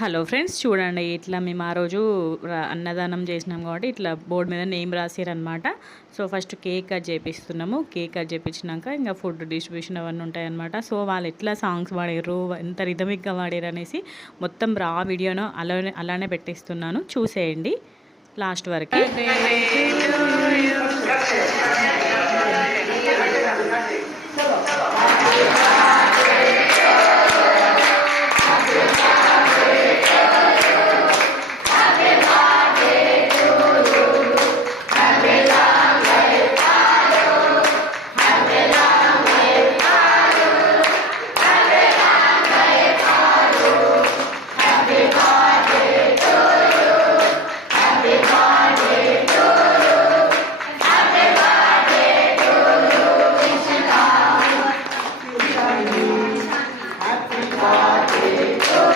Hello friends, చూడండి ఇట్లా మేము ఆ రోజు అన్నదానం చేసినాం కాబట్టి ఇట్లా బోర్డు మీద నేమ్ రాసిరనమాట. సో ఫస్ట్ కేక్ కట్ చేపిస్తున్నాము. కేక్ కట్ చేపించినాక ఇంకా ఫుడ్ డిస్ట్రిబ్యూషన్ అవన్నీ ఉంటాయన్నమాట. సో వాళ్ళు ఎట్లా సాంగ్స్ పాడారు, ఎంత రిథమిక్గా పాడారు అనేసి మొత్తం రా వీడియోను అలానే పెట్టిస్తున్నాను, చూసేయండి లాస్ట్ వరకు.